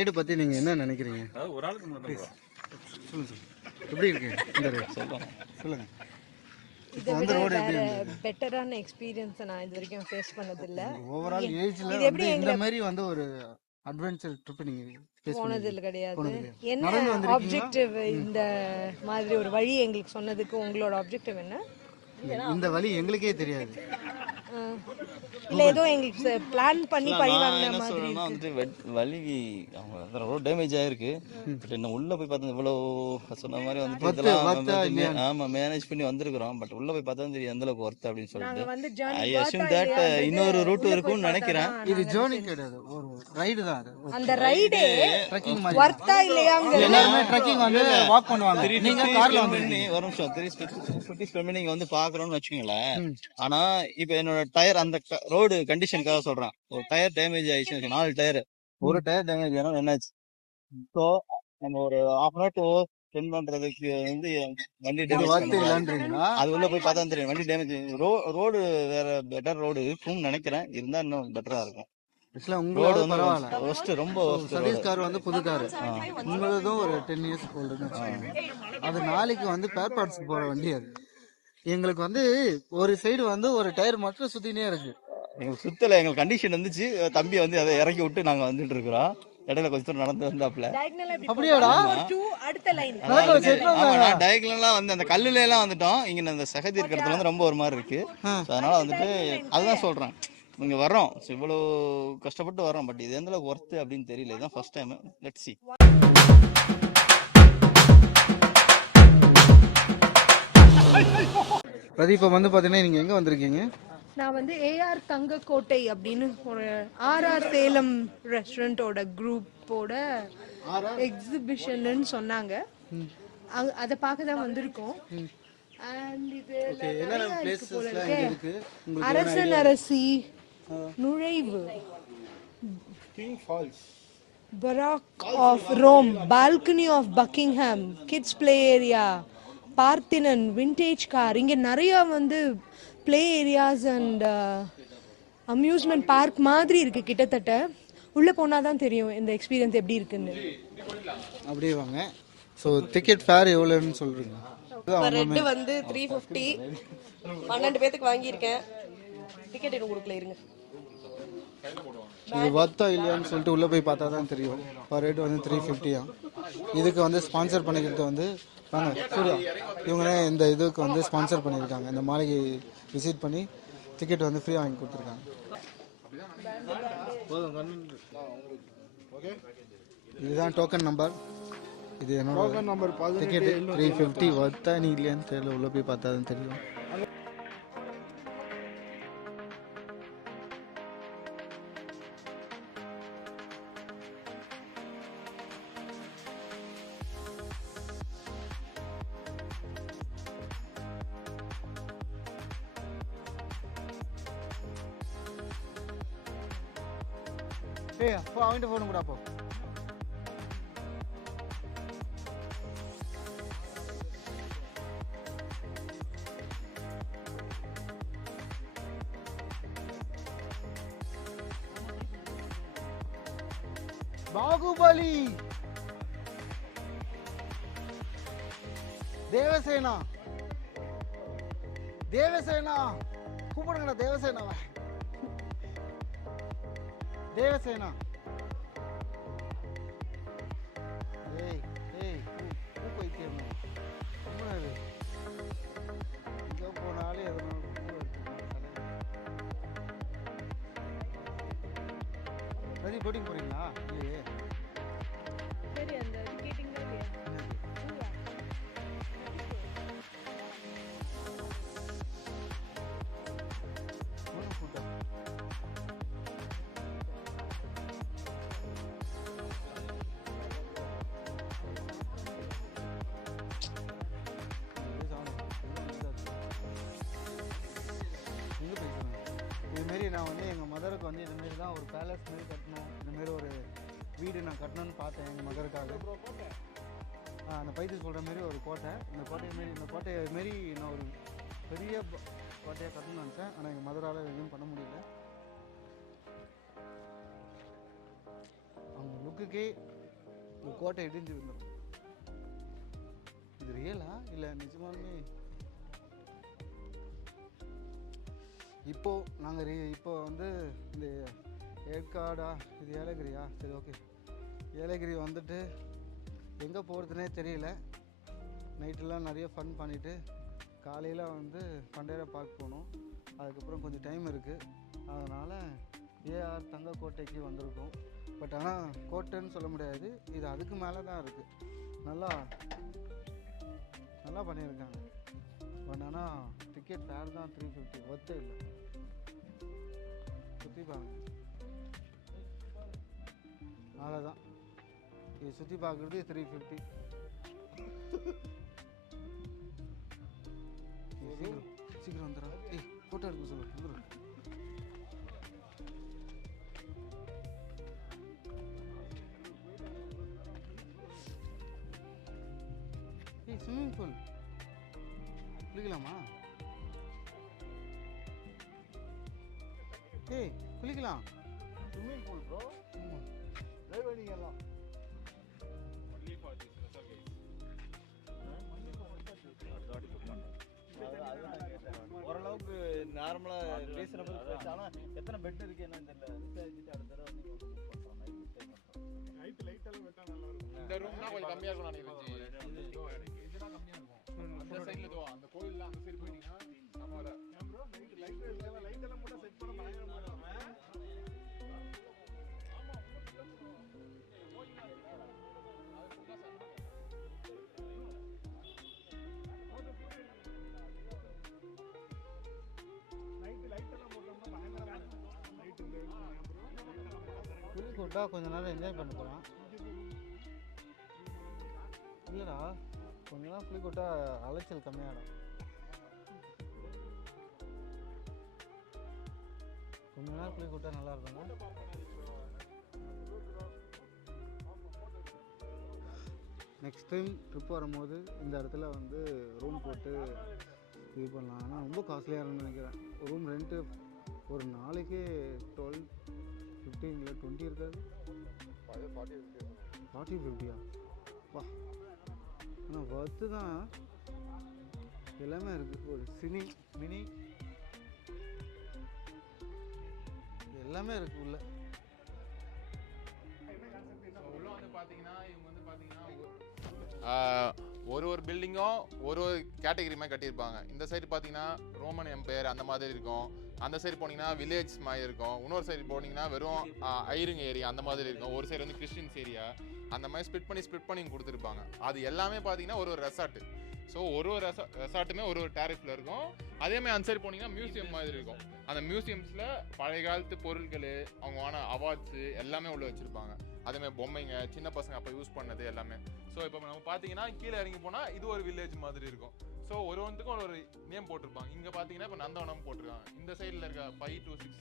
Ride பற்றி நீங்கள் என்ன நினைக்கிறீங்க? ஒரு ஆளுக்கு சொல்லுங்கள் சார், எப்படி இருக்கு இந்த ரைடு? சொல்லுங்கள். இதை விட வேற பெட்டரான எக்ஸ்பீரியன்ஸை நான் இது வரைக்கும் ஃபேஸ் பண்ணதில்லை. ஓவரால் ஏஜில் வந்து இந்த மாதிரி வந்து ஒரு அட்வென்ச்சர் ட்ரிப் நீங்கள் போனதில்லை கிடையாது. என்ன ஆப்ஜெக்டிவ் இந்த மாதிரி ஒரு வழி எங்களுக்கு சொன்னதுக்கு உங்களோட ஆப்ஜெக்டிவ் என்ன? இந்த வழி எங்களுக்கே தெரியாது. இல்லை ஏதோ எங்களுக்கு பிளான் பண்ணி பழி வாங்கின மாதிரி வந்துட்டு வலி அவங்க ரோட் டேமேஜ் ஆயிருக்கு. பட் என்ன உள்ள போய் பார்த்தா இவ்வளோ சொன்ன மாதிரி வந்துட்டு ஆமாம் மேனேஜ் பண்ணி வந்திருக்கிறோம். பட் உள்ள போய் பார்த்தா தெரியும் எந்த அளவுக்கு ஒர்த் அப்படின்னு சொல்லிட்டு ஐ அஸ்யூம் தட் இன்னொரு ரூட் இருக்கும்னு நினைக்கிறேன். இது ஜர்னி கிடையாது, ஒரு ரைடு தான். அந்த ரைடு ட்ரெக்கிங் மாதிரி ஒர்த்தா இல்லையாங்க. எல்லாரும் ட்ரெக்கிங் வந்து வாக் பண்ணுவாங்க. நீங்க கார்ல வந்து ஒரு நிமிஷம் 350 ஸ்பெண்ட் நீங்க வந்து பாக்குறோம்னு வச்சுக்கோங்களேன். ஆனா இப்போ என்னோட டயர் அந்த ரோடு கண்டிஷனுக்காக சொல்றேன். ஒரு டயர் டேமேஜ் ஆயிடுச்சு, 4 டயர், ஒரு டயர் டேமேஜ் ஆனா என்னாச்சு? ஸோ நம்ம ஒரு ½ hour to ஸ்பெண்ட் பண்றதுக்கு வந்து வண்டி டேமேஜ் அது உள்ள போய் பார்த்தா தெரியும் வண்டி டேமேஜ். ரோடு வேற பெட்டர் ரோடு இருக்கும்னு நினைக்கிறேன். இருந்தா இன்னும் பெட்டரா இருக்கும். உங்களோட பரவாயில்ல, ரொம்ப சர்வீஸ் கார் வந்து புது கார், உங்களதும் ஒரு 10 years ஓல்டுன்னு வச்சுக்கோங்க. அது நாளைக்கு வந்து பேர் பார்ட்ஸ்க்கு போற வண்டி. அது எங்களுக்கு வந்து ஒரு சைடு வந்து ஒரு டயர் மட்டும் சுத்தினே இருக்கு. எங்களுக்கு சுத்தல, எங்களுக்கு கண்டிஷன் வந்துச்சு. தம்பி வந்து அதை இறக்கி விட்டு நாங்க வந்துட்டு இருக்கிறோம். இடையில கொஞ்சம் தூரம் நடந்து வந்தாப்ல. அப்படியாடா? அடுத்த லைன் நான் டயக்னலா வந்து அந்த கல்லுல எல்லாம் வந்துட்டோம். இங்க அந்த சகதி இருக்கிறதுல வந்து ரொம்ப ஒரு மாதிரி இருக்கு. அதனால வந்துட்டு அதுதான் சொல்றேன், இங்க வர்றோம், இவ்வளவு கஷ்டப்பட்டு வர்றோம். பட் இது எந்த அளவுக்கு ஒர்த்து அப்படின்னு தெரியல. இதுதான் first time. Let's see. Pradeep வந்து பாத்தீங்கன்னா நீங்க எங்க வந்திருக்கீங்க? நான் வந்து ஏஆர் தங்கக்கோட்டை அப்படின்னு ஒரு ஆர்ஆர் சேலம் ரெஸ்டாரண்டோட குரூப்போட எக்ஸிபிஷன் சொன்னாங்க. அதை பார்க்க தான் வந்திருக்கோம். அண்ட் இது அரசன் அரசி நுழைவு, பராக் of Rome, balcony of Buckingham, kids play area, Parthenon, vintage car, இங்கே நிறைய வந்து play areas and amusement park மாதிரி இருக்கு. கிட்டத்தட்ட உள்ள போனால் தான் தெரியும் இந்த எக்ஸ்பீரியன்ஸ் எப்படி இருக்குன்னு. அப்படியே வாங்க. ஸோ டிக்கெட் ஃபேர் எவ்வளோன்னு சொல்றீங்க? ரெட் வந்து 350, 12 பேத்துக்கு வாங்கியிருக்கேன். டிக்கெட் எனக்கு கொடுக்கல, இருங்க. இது வர்த்தா இல்லையான்னு சொல்லிட்டு உள்ளே போய் பார்த்தா தான் தெரியும். பர் ரேட் வந்து 350. இதுக்கு வந்து ஸ்பான்சர் பண்ணிக்கிறது வந்து வாங்க சூர்யா, இவங்களே இந்த இதுக்கு வந்து ஸ்பான்சர் பண்ணியிருக்காங்க. இந்த மாளிகை விசிட் பண்ணி டிக்கெட் வந்து ஃப்ரீயாக வாங்கி கொடுத்துருக்காங்க. இதுதான் டோக்கன் நம்பர். இது என்னோட நம்பர். டிக்கெட் 350 வர்த்தா நீ இல்லையான்னு தெரியல, உள்ளே போய் பார்த்தா தான் தெரியும். ஏய் அப்போ அவன்கிட்ட ஃபோன் கூட அப்போ. பாகுபலி, தேவசேனா, தேவசேனா கூப்பிடுங்கடா, தேவசேனாவை, தேவசேனா. ஏய் ஏய் பூ பைத்தியம், இங்கே போனாலே எதனால பிரதீப் போட்டிங் போறீங்களா? இல்லையே. சரி, அந்த கேட்டிங்களா இல்லையா? இதுமாரி நான் வந்து எங்கள் மதருக்கு வந்து இதுமாரி தான் ஒரு பேலஸ் மாரி கட்டணும், இதுமாரி ஒரு வீடு நான் கட்டணும்னு பார்த்தேன் எங்கள் மதருக்காக. அந்த பைத்தியம் சொல்கிற மாரி ஒரு கோட்டை, இந்த கோட்டையை மாரி நான் ஒரு பெரிய கோட்டையாக கட்டணும்னு நினச்சேன். ஆனால் எங்கள் மதரால் எதுவும் பண்ண முடியல. அவங்க லுக் லுக்குக்கே இந்த கோட்டை இடிஞ்சு விழுந்துடும். இது ரியலா இல்லை நிஜமாலுமே? இப்போது நாங்கள் இப்போ வந்து இந்த ஏற்காடா இது ஏலகிரியா, சரி ஓகே, ஏலகிரி வந்துட்டு எங்கே போகிறதுனே தெரியல. நைட்டெல்லாம் நிறைய ஃபன் பண்ணிவிட்டு காலையில் வந்து பண்டேரா பார்க் போகணும். அதுக்கப்புறம் கொஞ்சம் டைம் இருக்குது, அதனால் ஏஆர் தங்கக்கோட்டைக்கு வந்திருக்கோம். பட் ஆனால் கோட்டைன்னு சொல்ல முடியாது, இது அதுக்கு மேலே தான் இருக்குது. நல்லா பண்ணியிருக்காங்க. பட் ஆனால் டிக்கெட் ஃபேர் தான் 350, ஒர்த்தே இல்லை. சுற்றி பாருங்க, அவ்வளோதான். இது சுற்றி பார்க்குறது 350. சீக்கிரம் வந்துடுறா. ஃபோட்டோ எடுக்க சொல்லு, வந்துடும். ஸ்விம்மிங் பூல் குளிக்கலாமா? குளிக்கலாம். Swimming pool bro. ட்ரைவ் பண்ணிக்கலாம். ஓரளவுக்கு நார்மலாக ரீசனபிள் ப்ரைஸ். ஆனால் எத்தனை பெட் இருக்குது என்னன்னு தெரியல. விசாரிச்சுட்டு அடுத்த தடவை நைட் லைட்டெல்லாம் வெட்டா நல்லா இருக்கும். இந்த ரூம்னா கொஞ்சம் கம்மியாக இருக்கும் நினைக்கிறேன். இதுதான் கம்மியாக இருக்கும். அந்த சைடில் தோ அந்த கோயிலில் அந்த சைடு போயிட்டீங்கன்னா நம்ம ப்ரோ நைட் லைட் எல்லாம் மட்டும் செட் பண்ண பயங்கரமாக இருக்கும். புலிக்கோட்டா கொஞ்ச நேரம் என்ஜாய் பண்ண போகலாம். இல்லைடா, கொஞ்ச நேரம் புலிக்கோட்டா அலைச்சல் கம்மியாகிடும். கொஞ்ச நேரம் புலிக்கோட்டா நல்லா இருக்குங்க. நெக்ஸ்ட் டைம் ட்ரிப் வரும்போது இந்த இடத்துல வந்து ரூம் போட்டு இது பண்ணலாம். ஆனால் ரொம்ப காஸ்ட்லியாக இருக்குன்னு நினைக்கிறேன். ரூம் ரெண்ட்டு ஒரு நாளைக்கு 12, 15 இல்லை 20 இருக்காது. 40, 50யா? வா, ஆனால் ஒர்த்து தான். எல்லாமே இருக்குது. ஒரு மினி எல்லாமே இருக்குது உள்ள. உள்ள வந்து பார்த்தீங்கன்னா இவங்க வந்து பார்த்தீங்கன்னா ஒரு பில்டிங்கும் ஒரு கேட்டகரி மாதிரி கட்டியிருப்பாங்க. இந்த சைடு பார்த்தீங்கன்னா ரோமன் எம்பையர் அந்த மாதிரி இருக்கும். அந்த சைடு போனீங்கன்னா வில்லேஜ் மாதிரி இருக்கும். இன்னொரு சைடு போனீங்கன்னா வெறும் ஐரிங் ஏரியா அந்த மாதிரி இருக்கும். ஒரு சைடு வந்து கிறிஸ்டின்ஸ் ஏரியா அந்த மாதிரி ஸ்ப்ளிட் பண்ணி கொடுத்துருப்பாங்க. அது எல்லாமே பார்த்தீங்கன்னா ஒரு ரெசார்ட்டு. ஸோ ஒரு ரெசார்ட்டுமே ஒரு டேரிஃபில் இருக்கும். அதேமாதிரி அந்த சைடு போனீங்கன்னா மியூசியம் மாதிரி இருக்கும். அந்த மியூசியம்ஸில் பழைய காலத்து பொருட்கள், அவங்க வாங்கின அவார்ட்ஸு எல்லாமே உள்ள வச்சுருப்பாங்க. அதேமாதிரி பொம்மைங்க, சின்ன பசங்க அப்போ யூஸ் பண்ணது எல்லாமே. ஸோ இப்போ நம்ம பார்த்தீங்கன்னா கீழே இறங்கி போனால் இது ஒரு வில்லேஜ் மாதிரி இருக்கும். ஸோ ஒருவனுக்கும் ஒரு நேம் போட்டிருப்பாங்க. இங்கே பார்த்தீங்கன்னா இப்போ நந்தவனம் போட்டிருக்காங்க. இந்த சைடில் இருக்க 5 to 6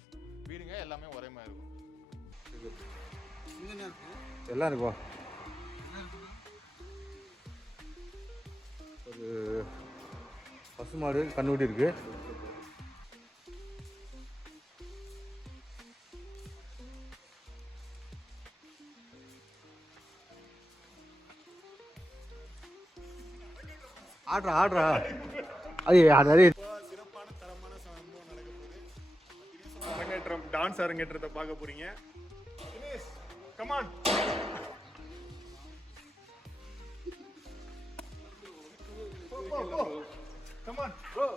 வீடுங்க எல்லாமே ஒரே மாதிரி இருக்கும். எல்லாம் இருக்கும். ஒரு பசுமாடு கண்ணுக்குட்டி இருக்கு. ஆடுறா அது சிறப்பான தரமான சம்பவம் நடக்க போகுது. அரங்கேற்றம், டான்ஸ் அரங்கேற்றத்தை பார்க்க போறீங்க. கமான். Come on, bro.